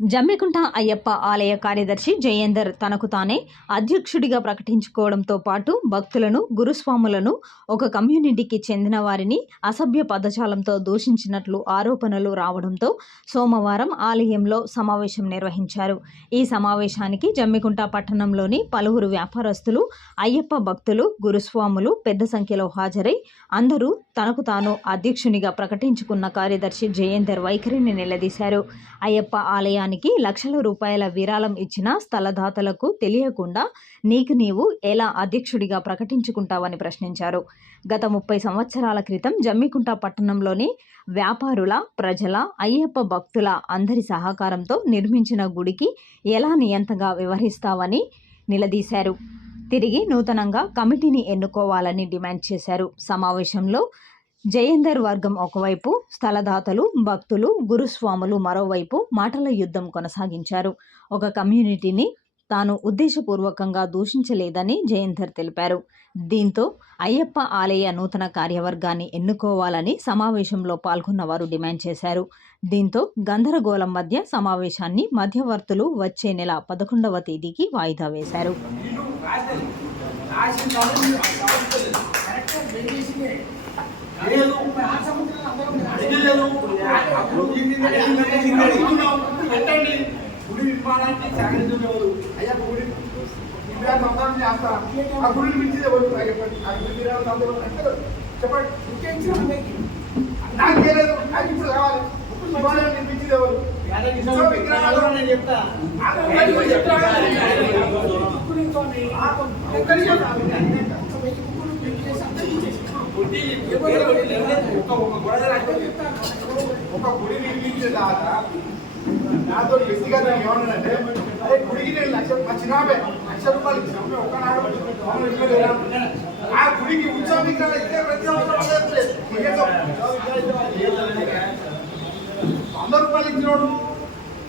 జమ్మికుంట అయ్యప్ప ఆలయ కార్యదర్శి జయేందర్ తనకు తానే అధ్యక్షుడిగా ప్రకటించుకోవడంతో పాటు భక్తులను గురుస్వాములను ఒక కమ్యూనిటీకి చెందిన వారిని అసభ్య పదజాలంతో దూషించినట్లు ఆరోపణలు రావడంతో సోమవారం ఆలయంలో సమావేశం నిర్వహించారు. ఈ సమావేశానికి జమ్మికుంట పట్టణంలోని పలువురు వ్యాపారస్తులు అయ్యప్ప భక్తులు గురుస్వాములు పెద్ద సంఖ్యలో హాజరై అందరూ తనకు తాను అధ్యక్షునిగా ప్రకటించుకున్న కార్యదర్శి జయేందర్ వైఖరిని నిలదీశారు. అయ్యప్ప ఆలయానికి లక్షల రూపాయల విరాళం ఇచ్చిన స్థలదాతలకు తెలియకుండా నీకు నీవు ఎలా అధ్యక్షుడిగా ప్రకటించుకుంటావని ప్రశ్నించారు. గత ముప్పై సంవత్సరాల క్రితం జమ్మికుంట పట్టణంలోని వ్యాపారుల ప్రజల అయ్యప్ప భక్తుల అందరి సహకారంతో నిర్మించిన గుడికి ఎలా నియంతగా వ్యవహరిస్తావని నిలదీశారు. తిరిగి నూతనంగా కమిటీని ఎన్నుకోవాలని డిమాండ్ చేశారు. సమావేశంలో జయేందర్ వర్గం ఒకవైపు స్థలదాతలు భక్తులు గురుస్వాములు మరోవైపు మాటల యుద్ధం కొనసాగించారు ఒక కమ్యూనిటీని తాను ఉద్దేశపూర్వకంగా దూషించలేదని జయేందర్ తెలిపారు దీంతో అయ్యప్ప ఆలయ నూతన కార్యవర్గాన్ని ఎన్నుకోవాలని సమావేశంలో పాల్గొన్న వారు డిమాండ్ చేశారు దీంతో గందరగోళం మధ్య సమావేశాన్ని మధ్యవర్తులు వచ్చే నెల పదకొండవ తేదీకి వాయిదా వేశారు గుడి నిర్మాణానికి సహకరించేవారు అయ్యా గుడి సంతానం చేస్తా ఆ గుడిని చెప్పండి. నాకు నాకు ఇప్పుడు కావాలి ఇప్పుడు ఎవరు విగ్రహాలు నేను చెప్తా ఒక గుడి నిర్మించే దాకా నాతో ఎస్సీ గారు ఏమన్నానంటే అదే గుడికి నేను లక్ష మా చిన్నాబే లక్ష రూపాయలు ఇచ్చాము ఒకనాడు అవును ఇవ్వలేదా? ఆ గుడికి ఉత్సవ విగ్రహాలు ఇచ్చే ప్రతి సంవత్సరం అదే ప్లేస్. ఏదో ఉత్సవ విగ్రహాలు ఇచ్చే వంద రూపాయలు ఇచ్చినోడు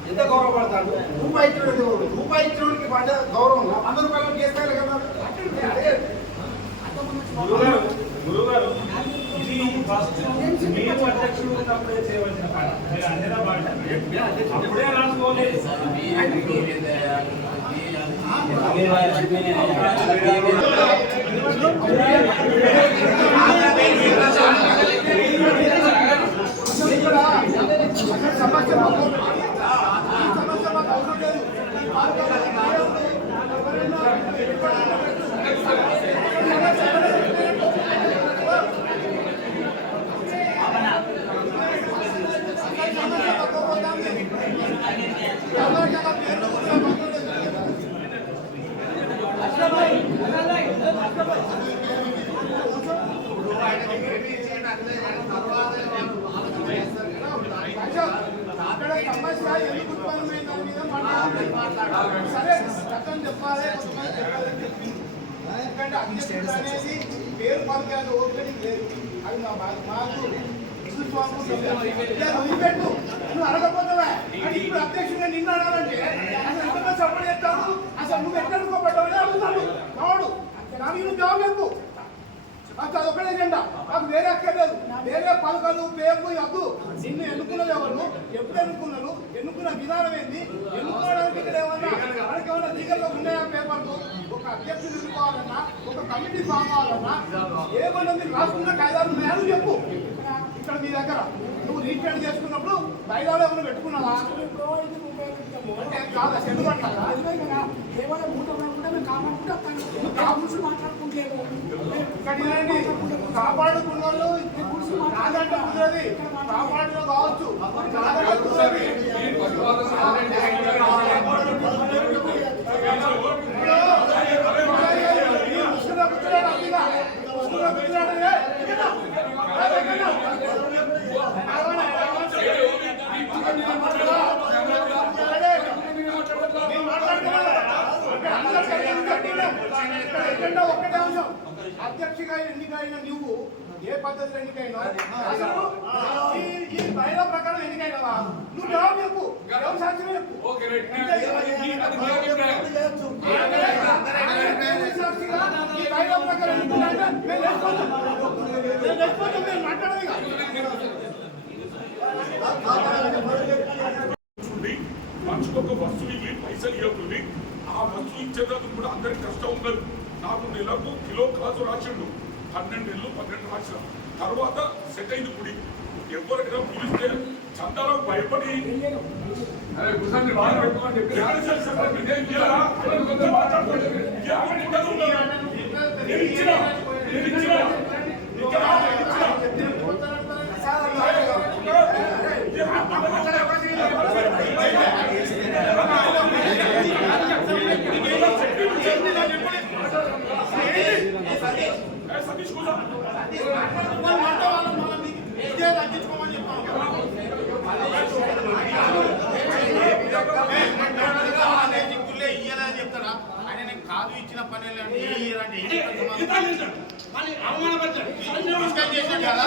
ఎంత గౌరవపడతాడు రూపాయి ఇచ్చినోడు ఎంత గౌరవం రూపాయి ఇచ్చినోడికి పడ్డ గౌరవం ఉందా? వంద రూపాయలు చేస్తారు కదా అదే గురుగారు గురుగారు ఇది ఫస్ట్ మీరు అధ్యక్షుడు ఉన్నప్పుడే చేయవలసిన పని. మీరు అందిన బాట అప్పుడే రాసుకోలేదు సమస్య మాకు ఈ సమస్య సమస్య ఎందుకు ఉత్పన్నమైంది దాని మీద? మాట్లాడాలి. సరే చట్టం చెప్పాలి కొంతమంది చెప్పాలి ఎందుకంటే అధ్యక్షుడు అనేది పేరు పలికాదు ఓపెనింగ్ లేదు. అది మా మాకు వదిలిపెట్టు నువ్వు అడగపోతావా అంటే ఇప్పుడు అధ్యక్షుడిగా నిన్ను అడగాలంటే అసలు ఎంతగా సపోర్ట్ చేస్తాడు అసలు నువ్వు ఎక్కడ అనుకోబడ్డావు? అడుగుతాడు కావాడు నాకు జవాబు చెప్పు. నాకు అది ఒకటే ఎజెండా నాకు వేరే అక్కర్లేదు వేరే పలకలు పేర్లు వద్దు నిన్ను ఎన్నుకున్నది ఎవరు? ఎప్పుడు ఎన్నుకున్నారు? ఎన్నుకున్న విధానం ఏంది? ఎన్నుకోవడానికి ఇక్కడ ఏమన్నా మనకి ఏమన్నా లీగల్లో ఉన్నాయా పేపర్లు? ఒక అధ్యక్షుడు ఎన్నుకోవాలన్నా ఒక కమిటీ ఫామ్ అవ్వాలన్నా ఏమన్నా మీరు రాసుకున్న కాయదాలు ఉన్నాయా చెప్పు. ఇక్కడ మీ దగ్గర. నువ్వు రీఫండ్ చేసుకున్నప్పుడు కాయిదాలు ఏమైనా పెట్టుకున్నావా? అంటే కాదా చెడు పట్టాలా ఇక్కడ కాపాడుకున్న వాళ్ళు కాదంటే కుదరది కాపాడులో కావచ్చు. కుదరది ఈ ముసుగులో కూర్చున్నాడు అతిగా. ముసుగులో కూర్చున్నాడు, ఏ, ఎక్కడ? ఏ, ఎక్కడ? ఆగండి, ఆగండి. నేను మాట్లాడుతున్నాను. అంటే అందరికీ ఎందుకంటే ఇక్కడ ఎజెండా ఒక్కటే అంశం. అధ్యక్షుగా ఎన్నికైన నువ్వు ఏ పద్ధతిలో ఎన్నికైనా అసలు ఈ ప్రకారం ఎన్నికైనవా నువ్వు జవాబు చెప్పు జవాబు సాక్ష్యం చెప్పు ఈ ప్రకారం మేము మేము మేము మాట్లాడదు ఒక వస్తువు పైసలు ఇవ్వకుంది ఆ వస్తువు ఇచ్చేదానికి కూడా అందరికి కష్టం ఉండదు నాకు నెలకు కిలో కాజు రాసిండు. పన్నెండు నెలలు పన్నెండు రాసిన. తర్వాత సెట్ అయింది కుడి ఎవరికైనా పిలిస్తే చందాలకు భయపడి. సతీష్ కూడా ఇదే తగ్గించుకోమని చెప్తాం అదే దిక్కులే ఇయ్యాలని చెప్తారా ఆయన నేను కాదు ఇచ్చిన పని కదా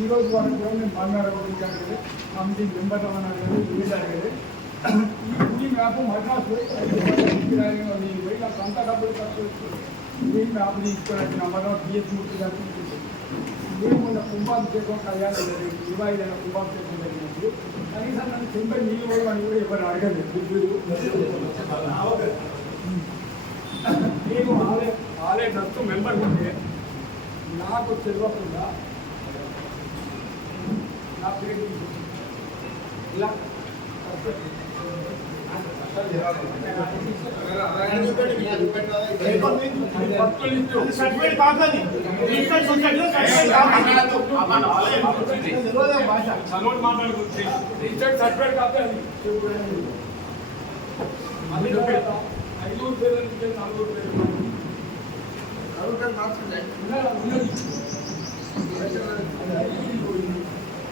ఈ రోజు వరకు కూడా మేము బంగారం గురించి అడిగేది. కమిటీ మెంబర్ అని అడిగేది ఏది అడిగేది. ఈ మ్యాప్ మద్రాసు పోయి నేను పోయి నాకు అంత డబ్బులు ఖర్చు వచ్చి ఈ మ్యాప్ తీసుకొని నమ్మకం బిఎస్ మూర్తి గారు మేము మొన్న కుంభాభిషేకం కళ్యాణం జరిగింది ఇరవై కుంభాభిషేకం జరిగింది. కనీసం నన్ను కుంభ నీళ్ళు కూడా అని కూడా ఎవరు అడగలేదు. నేను ఆలయ ఆలయ ట్రస్ట్ మెంబర్ ఉంటే నాకు తెలియకుండా నా పేరు ఇలా సర్టిఫికేట్ కాదని సర్టిఫికేట్ భాష ఐదుగురు పేర్ల నుంచి పేరు ఎవరికి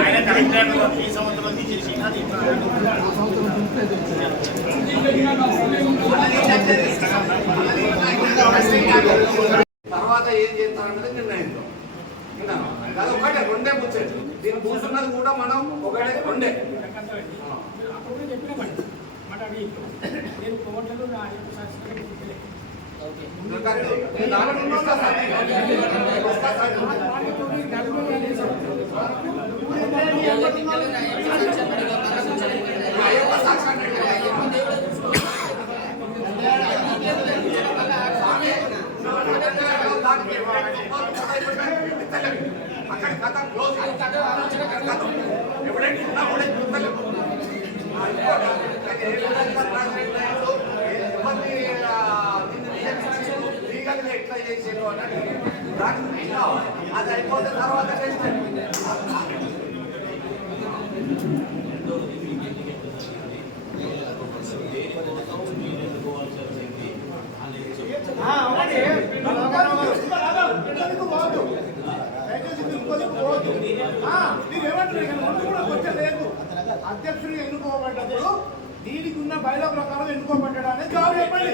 ఆయన కలెక్టర్ ఈ సంవత్సరం తీసేసి తర్వాత ఏం చేస్తారంటే మనం ఒకటే ఉండే అప్పుడు చెప్పినామండి మాట అది నేను కోట్లలో నా యొక్క సర్టిఫికేట్ ఇవ్వలేదు అక్కడ కథ క్లోజ్ ఎవడైనా ఉన్నా కూడా చూస్తలేము ఎట్లా చేసేది అని దానికి అది అయిపోతే తర్వాత అధ్యక్షుడు ఎన్నుకోబడ్డప్పుడు దీనికి ఉన్న బయల ప్రకారం ఎన్నుకోబడ్డాడు అనేది జవాబు చెప్పండి కానీ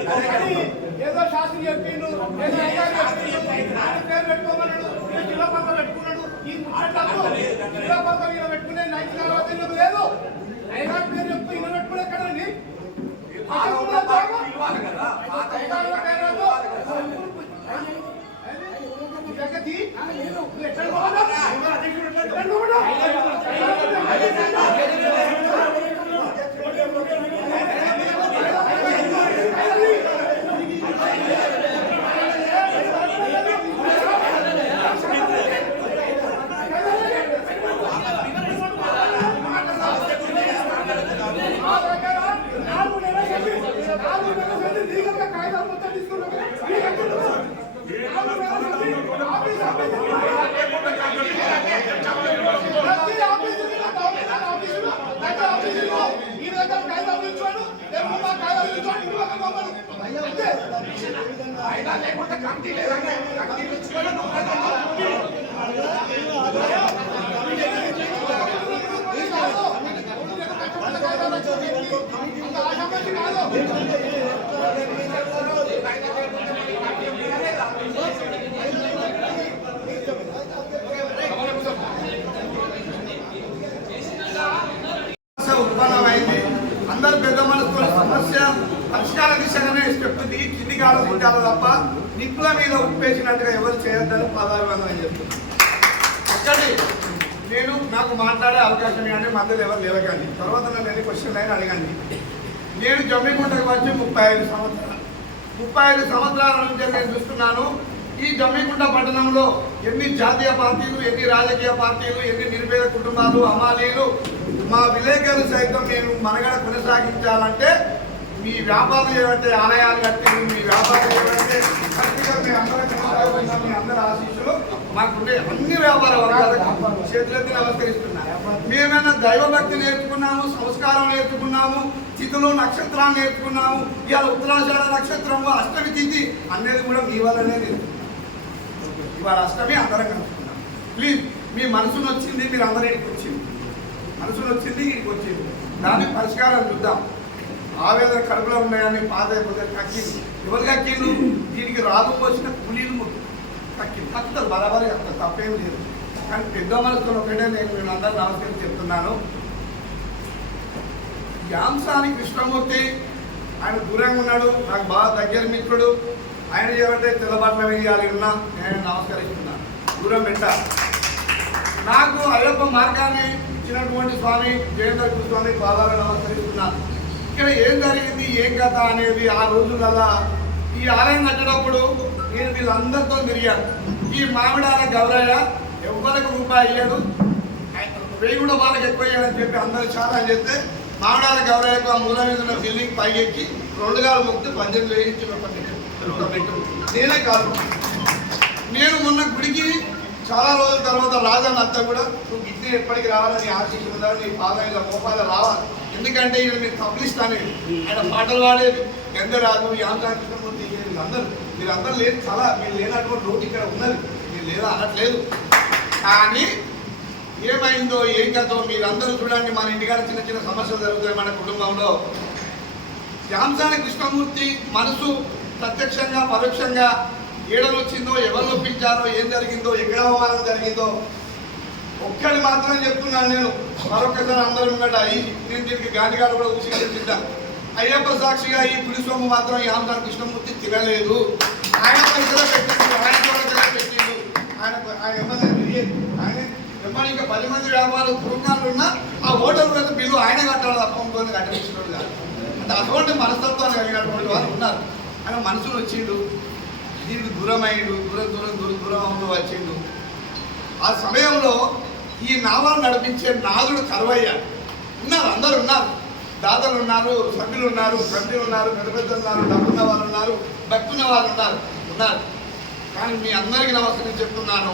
ఏదో శాస్త్రి చెప్పిండు ఏదో పేరు పెట్టుకోమన్నాడు ఈయన జిల్లా పక్కన పెట్టుకున్నాడు ఈ ముచ్చట్లకు జిల్లా పక్క ఈయన పెట్టుకునే నైతిక అలవాటు లేదు నైనా పేరు చెప్పి ఈయన పెట్టుకునే కదండి జగతి ఎక్కడ పోవాలా? లేకుంటే కమిటీ కమిటీ తెచ్చుకొని ఉత్పన్నమైంది. అందరు పెద్ద మనసు సమస్య పరిష్కార దిశగానే స్టెప్ కింది కాడ ఉండాలి తప్ప నిప్పుల మీద ఉప్పేసినట్టుగా ఎవరు చేయొద్దని పదాభివందనం చెప్తున్నారు. ఒక్కటి నేను నాకు మాట్లాడే అవకాశం కానీ మధ్యలో ఎవరు లేవకండి. తర్వాత నన్ను ఎన్ని క్వశ్చన్ అయినా అడగండి. నేను జమ్మిగుంటకు వచ్చి ముప్పై ఐదు సంవత్సరాలు ముప్పై ఐదు సంవత్సరాల నుంచి నేను చూస్తున్నాను ఈ జమ్మిగుంట పట్టణంలో ఎన్ని జాతీయ పార్టీలు ఎన్ని రాజకీయ పార్టీలు ఎన్ని నిరుపేద కుటుంబాలు అమాలీలు మా విలేకరులు సైతం మేము మనగడ కొనసాగించాలంటే మీ వ్యాపారం ఏమంటే ఆలయాలు కట్టి మీ వ్యాపారం ఏమంటే ఖచ్చితంగా మీ అందరం మీ అందరి ఆశీస్సులు మాకుండే అన్ని వ్యాపార వర్గాలకు చేతులెత్తి నమస్కరిస్తున్నారు మేమైనా దైవభక్తి నేర్చుకున్నాము సంస్కారం నేర్చుకున్నాము తిథులు నక్షత్రాలు నేర్చుకున్నాము ఇవాళ ఉత్తరాషాఢ నక్షత్రము అష్టమి తిథి అనేది కూడా మీ వల్లనే నేర్చుకున్నాం. ఇవాళ అష్టమి అందరం కలుసుకున్నాం. ప్లీజ్ మీ మనసును వచ్చింది మీరు అందరూ వచ్చింది మనసును వచ్చింది ఇక్కడికి వచ్చింది దాని పరిష్కారం చూద్దాం. ఆవేదన కడుపులో ఉన్నాయని పాత కక్కింది. ఎవరు కక్కిండు దీనికి రాదు వచ్చిన కూలీలు ముట్టు కక్కింది. కక్కుతారు బరాబరి కక్కుతారు తప్పేం లేదు. కానీ పెద్ద మనసులో ఒకటే నేను నేను అందరూ నమస్కారం చెప్తున్నాను. ఈ కృష్ణమూర్తి ఆయన దూరంగా ఉన్నాడు నాకు బాగా దగ్గర మిత్రుడు. ఆయన ఎవరైతే తెల్లబాట్ల వేయాలి ఉన్నా నేను నమస్కరిస్తున్నాను. దూరం పెట్ట. నాకు అయ్యప్ప మార్గాన్ని ఇచ్చినటువంటి స్వామి జయేంద్ర స్వామి బాగా నమస్కరిస్తున్నాను. ఇక్కడ ఏం జరిగింది ఏం కథ అనేది ఆ రోజులలో ఈ ఆలయం కట్టేటప్పుడు నేను వీళ్ళందరితో తిరిగాను. ఈ మామిడాల గౌరయ్య ఎవ్వరికి రూపాయి ఇయ్యడు. వెయ్యి కూడా వాళ్ళకి ఎక్కువ ఇయ్యాలని చెప్పి అందరూ చాలా చెప్తే మామిడాల గౌరయ్యకు ఆ మూల మీద ఉన్న బిల్డింగ్ పైకెక్కి రెండు గారు ముక్తి పద్దెనిమిది వేలు పెట్టు. నేనే కాదు. నేను మొన్న గుడికి చాలా రోజుల తర్వాత రాజన్న అత్త కూడా నువ్వు గిట్టే ఎప్పటికి రావాలని ఆశిస్తున్నారు నీ పాదం ఇలా మోపాల రావాలి. ఎందుకంటే ఈయన మీరు పబ్లిస్ట్ అనేది ఆయన పాటలు పాడేది. గంగరాజు యాంత్రాకృష్ణమూర్తి మీరు మీరందరూ లేదు చాలా మీరు లేనటువంటి రోడ్డు ఇక్కడ ఉన్నది. మీరు లేదా అనట్లేదు. కానీ ఏమైందో ఏం కథో మీరందరూ చూడండి. మన ఇంటికాడ చిన్న చిన్న సమస్యలు జరుగుతాయి మన కుటుంబంలో. శ్యామసాని కృష్ణమూర్తి మనసు ప్రత్యక్షంగా పరోక్షంగా ఏడనొచ్చిందో ఎవరు ఒప్పించారో ఏం జరిగిందో ఎక్కడ అవమానం జరిగిందో ఒక్కటి మాత్రం చెప్తున్నాను నేను. మరొకసారి అందరం ఉన్నట ఈ నేను దీనికి గాంధీగారు కూడా ఊసిద్దాం అయ్యప్ప సాక్షిగా ఈ పులిస్వామి మాత్రం ఈ ఆంధ్ర కృష్ణమూర్తి తినలేదు. ఆయన పైసలు పెట్టిండు. ఆయన కూడా పెట్టిండు. ఆయన ఆయన ఎమ్మెల్యే ఆయన ఎమ్మెల్యే ఇంకా పది మంది వ్యాపారులు పురుగాలు ఉన్నా ఆ హోటల్ మీద బిల్లు ఆయన కట్టాలి తప్ప ఇంకొని కట్టించినోడు కాదు. అంటే అటువంటి మనస్తత్వాలు కలిగినటువంటి వారు ఉన్నారు. ఆయన మనసులు వచ్చిండు. దీనికి దూరం అయ్యిండు దూరం దూరం దూరం దూరం అవుతూ వచ్చిండు. ఆ సమయంలో ఈ నామాలు నడిపించే నాదుడు కరువయ్యాడు. ఉన్నారు అందరు ఉన్నారు. దాతలు ఉన్నారు సభ్యులు ఉన్నారు సభ్యులు ఉన్నారు పెద్ద పెద్ద ఉన్నారు డబ్బున్న వాళ్ళు ఉన్నారు భక్తున్న వాళ్ళు ఉన్నారు ఉన్నారు. కానీ మీ అందరికీ నమస్కారం చెప్తున్నాను.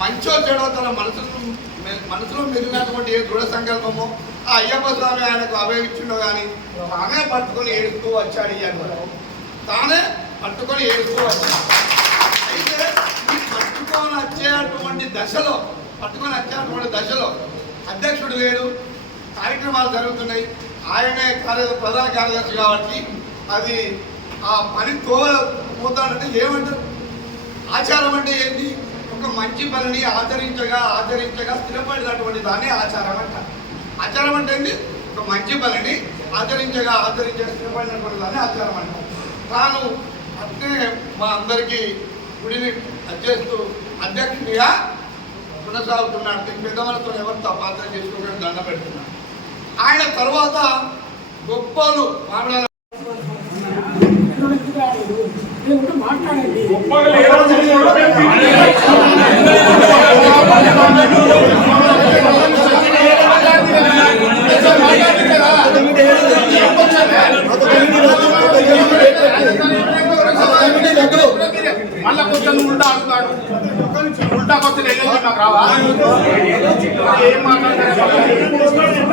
మంచో చెడో తన మనసును మనసులో మెరిగినటువంటి ఏ దృఢ సంకల్పమో ఆ అయ్యప్ప స్వామి ఆయనకు అభయమిచ్చిండో కానీ తానే పట్టుకొని ఏడుస్తూ వచ్చాడు ఈ అన్నవాడు. తానే పట్టుకొని ఏడుస్తూ వచ్చాడు. అయితే పట్టుకొని వచ్చేటువంటి దశలో పట్టుకొని మూడు దశలో అధ్యక్షుడు లేడు. కార్యక్రమాలు జరుగుతున్నాయి. ఆయనే కార్య ప్రధాన కార్యదర్శి కాబట్టి అది ఆ పని తోవ పోతాడంటే ఏమంటారు? ఆచారం అంటే ఏంటి ఒక మంచి పనిని ఆచరించగా ఆచరించగా స్థిరపడినటువంటి దాన్ని ఆచారం అంటారు. ఆచారం అంటే ఏంటి ఒక మంచి పనిని ఆచరించగా ఆచరించగా స్థిరపడినటువంటి దాన్ని ఆచారం అంటారు. తాను అట్నే మా అందరికీ గుడిని అధ్యక్షుడు అధ్యక్షుడిగా కొనసాగుతున్నాడు. దీని పెద్ద మనతో ఎవరితో పాత్ర చేసుకోకుండా దండ పెడుతున్నాడు. ఆయన తర్వాత గొప్పలు మామిడాల మాట్లాడండి గొప్పగా లేదని కూడా మేము మళ్ళా కొంచెం ఉల్టా అడుగుతాడు ఉల్టా కొంచెం వెళ్ళి రావా? ఏం మాట్లాడతారు?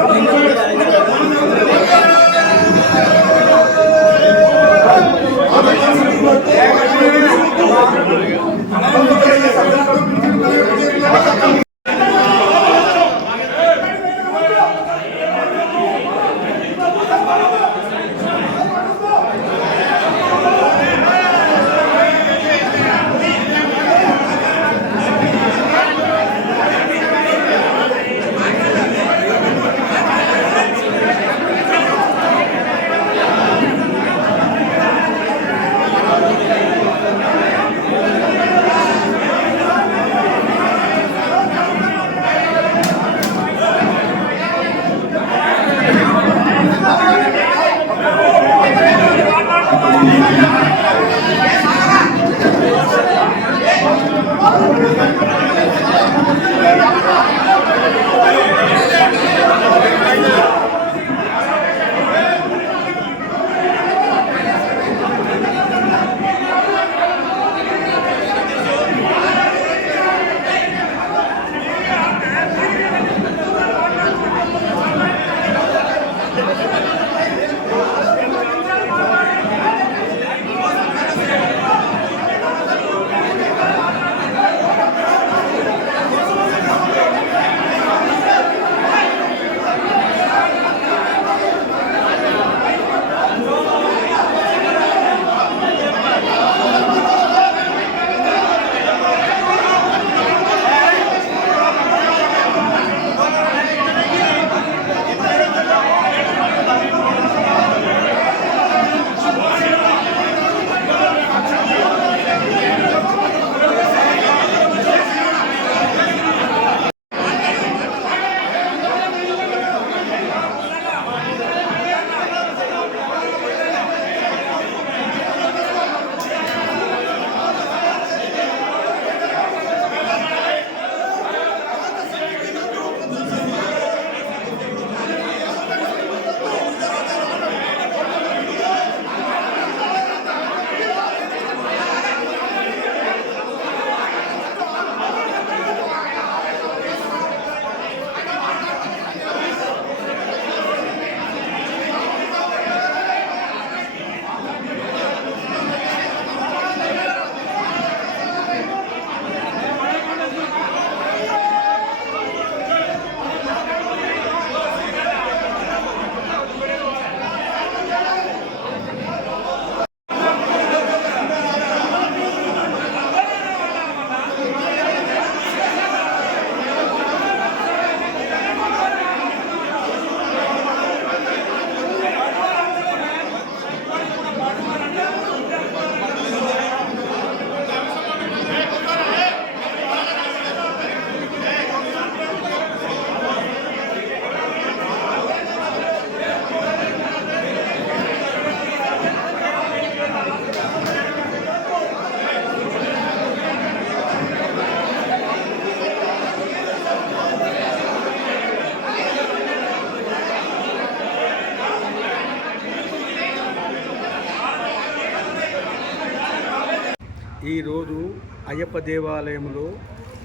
అయ్యప్ప దేవాలయంలో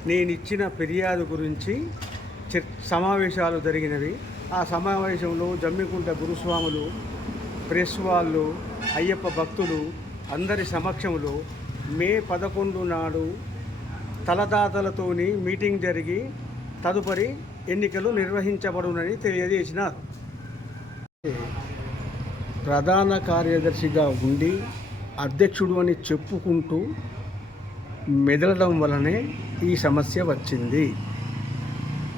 నేను ఇచ్చిన ఫిర్యాదు గురించి చర్ సమావేశాలు జరిగినవి. ఆ సమావేశంలో జమ్మికుంట గురుస్వాములు ప్రెస్ వాళ్ళు అయ్యప్ప భక్తులు అందరి సమక్షంలో మే పదకొండు నాడు తలదాతలతోని మీటింగ్ జరిగి తదుపరి ఎన్నికలు నిర్వహించబడునని తెలియజేసినారు. ప్రధాన కార్యదర్శిగా ఉండి అధ్యక్షుడు అని చెప్పుకుంటూ మెదలడం వలనే ఈ సమస్య వచ్చింది.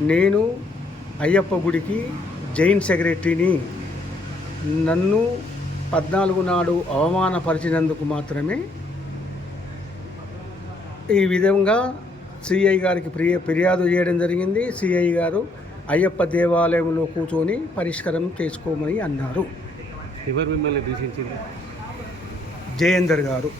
నేను అయ్యప్ప గుడికి జైన్ సెక్రటరీని నన్ను పద్నాలుగు నాడు అవమానపరిచినందుకు మాత్రమే ఈ విధంగా సిఐ గారికి ప్రియ ఫిర్యాదు చేయడం జరిగింది. సిఐ గారు అయ్యప్ప దేవాలయంలో కూర్చొని పరిష్కారం చేసుకోమని అన్నారు. ఎవరు మిమ్మల్ని దూషించింది? జయేందర్ గారు.